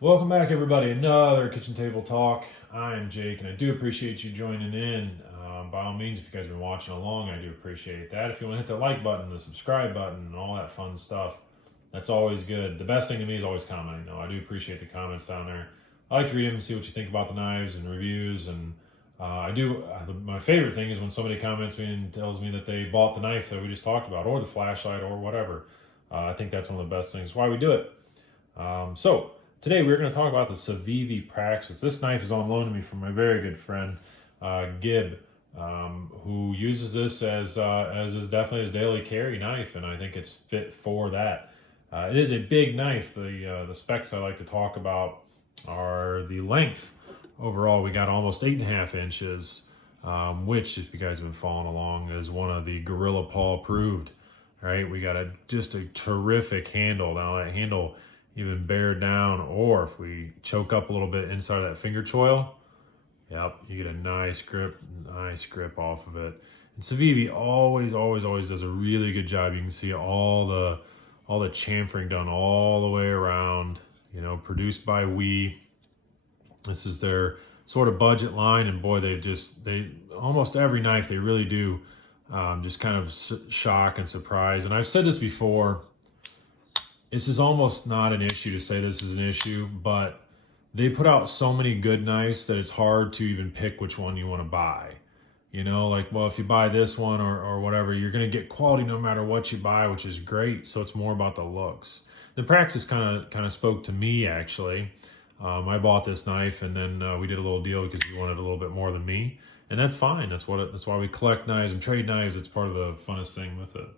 Welcome back, everybody. Another kitchen table talk. I'm Jake, and I do appreciate you joining in. By all means, if you guys have been watching along, I do appreciate that. If you want to hit the like button, the subscribe button, and all that fun stuff, that's always good. The best thing to me is always commenting, though. I do appreciate the comments down there. I like to read them and see what you think about the knives and reviews. And my favorite thing is when somebody comments me and tells me that they bought the knife that we just talked about, or the flashlight, or whatever. I think that's one of the best things. That's why we do it. Today we're going to talk about the Civivi Praxis. This knife is on loan to me from my very good friend, Gib, who uses this as is definitely his daily carry knife, and I think it's fit for that. It is a big knife. The specs I like to talk about are the length. Overall, we got almost 8.5 inches, which, if you guys have been following along, is one of the Gorilla Paw approved. Right, we got just a terrific handle. Now that handle even bear down, or if we choke up a little bit inside of that finger choil, yep, you get a nice grip off of it. And Civivi always does a really good job. You can see all the chamfering done all the way around, produced by We. This is their sort of budget line, and boy, they almost every knife they really do just kind of shock and surprise. And I've said this before, this is almost not an issue to say this is an issue, but they put out so many good knives that it's hard to even pick which one you want to buy. Well, if you buy this one or whatever, you're going to get quality no matter what you buy, which is great. So it's more about the looks. The Praxis kind of spoke to me, actually. I bought this knife, and then we did a little deal because he wanted a little bit more than me. And that's fine. That's why we collect knives and trade knives. It's part of the funnest thing with it.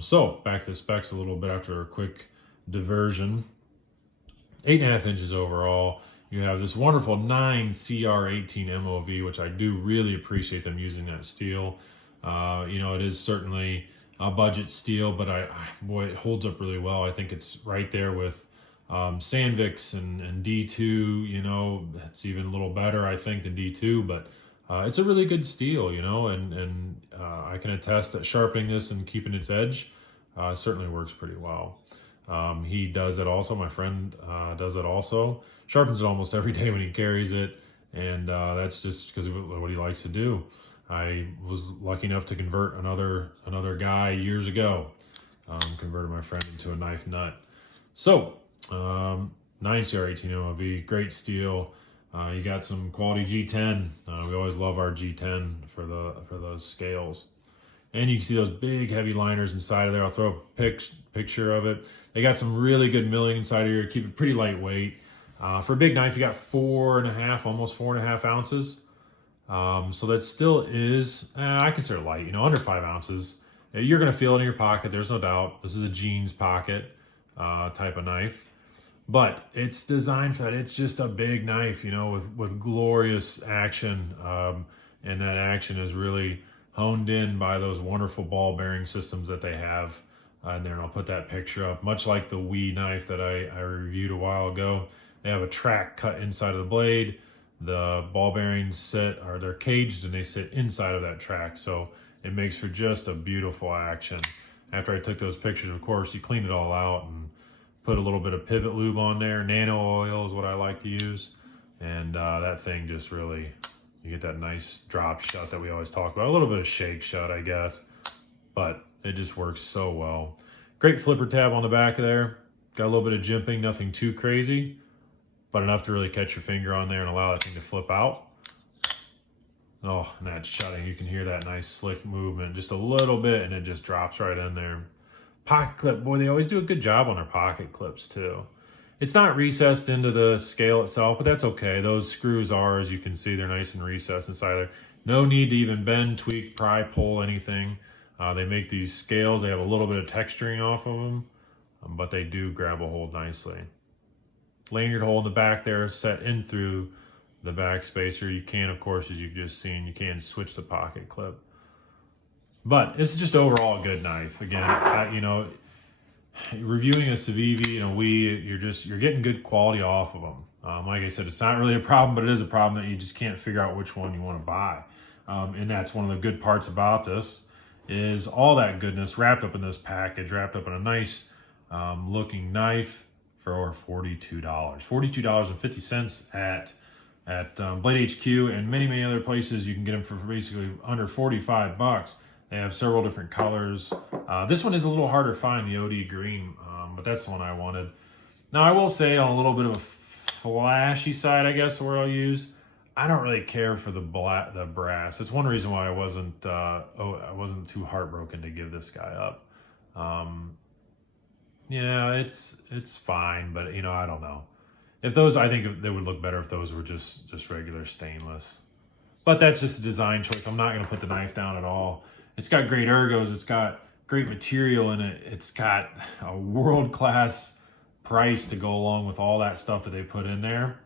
So back to the specs a little bit after a quick diversion. 8.5 inches overall. You have this wonderful 9 CR18 MOV, which I do really appreciate them using that steel. It is certainly a budget steel, but boy, it holds up really well. I think it's right there with Sandvik's and D2. It's even a little better, I think, than D2, but it's a really good steel, and I can attest that sharpening this and keeping its edge certainly works pretty well. He does it also. My friend does it also. Sharpens it almost every day when he carries it, and that's just because of what he likes to do. I was lucky enough to convert another guy years ago. Converted my friend into a knife nut. So, 9 CR18 MOV, great steel. You got some quality G10. We always love our G10 for those scales. And you can see those big heavy liners inside of there. I'll throw a picture of it. They got some really good milling inside of here. Keep it pretty lightweight. For a big knife, you got 4.5, almost 4.5 ounces. So that still is, I consider light, under 5 ounces. You're going to feel it in your pocket. There's no doubt. This is a jeans pocket type of knife. But it's designed for that. It's just a big knife, with glorious action. And that action is really honed in by those wonderful ball bearing systems that they have in there. And I'll put that picture up. Much like the We knife that I reviewed a while ago. They have a track cut inside of the blade. The ball bearings they're caged and they sit inside of that track. So it makes for just a beautiful action. After I took those pictures, of course, you clean it all out and put a little bit of pivot lube on there. Nano oil is what I like to use. And that thing just really, you get that nice drop shot that we always talk about. A little bit of shake shot, I guess. But it just works so well. Great flipper tab on the back of there. Got a little bit of jimping, nothing too crazy, but enough to really catch your finger on there and allow that thing to flip out. Oh, and that shutting, you can hear that nice slick movement. Just a little bit and it just drops right in there. Pocket clip, boy, they always do a good job on their pocket clips too. It's not recessed into the scale itself, but that's okay. Those screws are, as you can see, they're nice and recessed inside there. No need to even bend, tweak, pry, pull, anything. They make these scales, they have a little bit of texturing off of them, but they do grab a hold nicely. Lanyard hole in the back there, set in through the back spacer. You can, of course, as you've just seen, you can switch the pocket clip. But it's just overall a good knife. Again, reviewing a Civivi and a We, you're getting good quality off of them. Like I said, it's not really a problem, but it is a problem that you just can't figure out which one you want to buy. And that's one of the good parts about this, is all that goodness wrapped up in this package, wrapped up in a nice looking knife for $42. $42.50 at Blade HQ and many other places. You can get them for basically under 45 bucks. They have several different colors. This one is a little harder to find, the OD green, but that's the one I wanted. Now I will say, on a little bit of a flashy side, I guess the word I'll use, I don't really care for the brass. It's one reason why I wasn't too heartbroken to give this guy up. Yeah, it's fine, but I don't know. If those, I think they would look better if those were just regular stainless. But that's just a design choice. I'm not going to put the knife down at all. It's got great ergos. It's got great material in it. It's got a world-class price to go along with all that stuff that they put in there.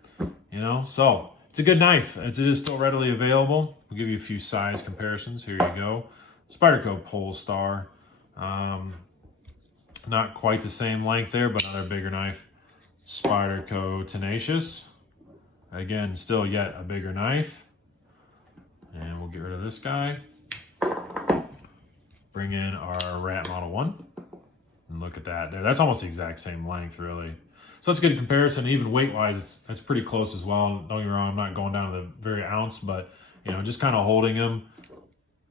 So it's a good knife. It is still readily available. We'll give you a few size comparisons. Here you go. Spyderco Polestar. Not quite the same length there, but another bigger knife. Spyderco Tenacious. Again, still yet a bigger knife. And we'll get rid of this guy. Bring in our Rat Model 1. And look at that there. That's almost the exact same length, really. So that's a good comparison. Even weight-wise, it's pretty close as well. Don't get me wrong, I'm not going down to the very ounce, but just kind of holding him.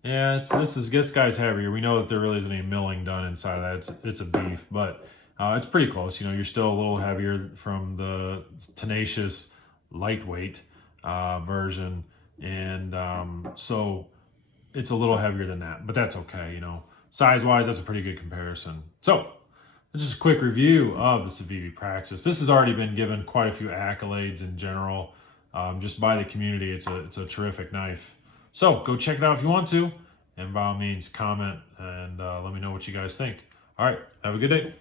Yeah, this guy's heavier. We know that there really isn't any milling done inside of that. It's a beef, but it's pretty close. You're still a little heavier from the Tenacious lightweight version, and so it's a little heavier than that, but that's okay. Size-wise, that's a pretty good comparison. So this is a quick review of the Civivi Praxis. This has already been given quite a few accolades in general, just by the community. It's a terrific knife. So go check it out if you want to, and by all means comment and let me know what you guys think. All right, have a good day.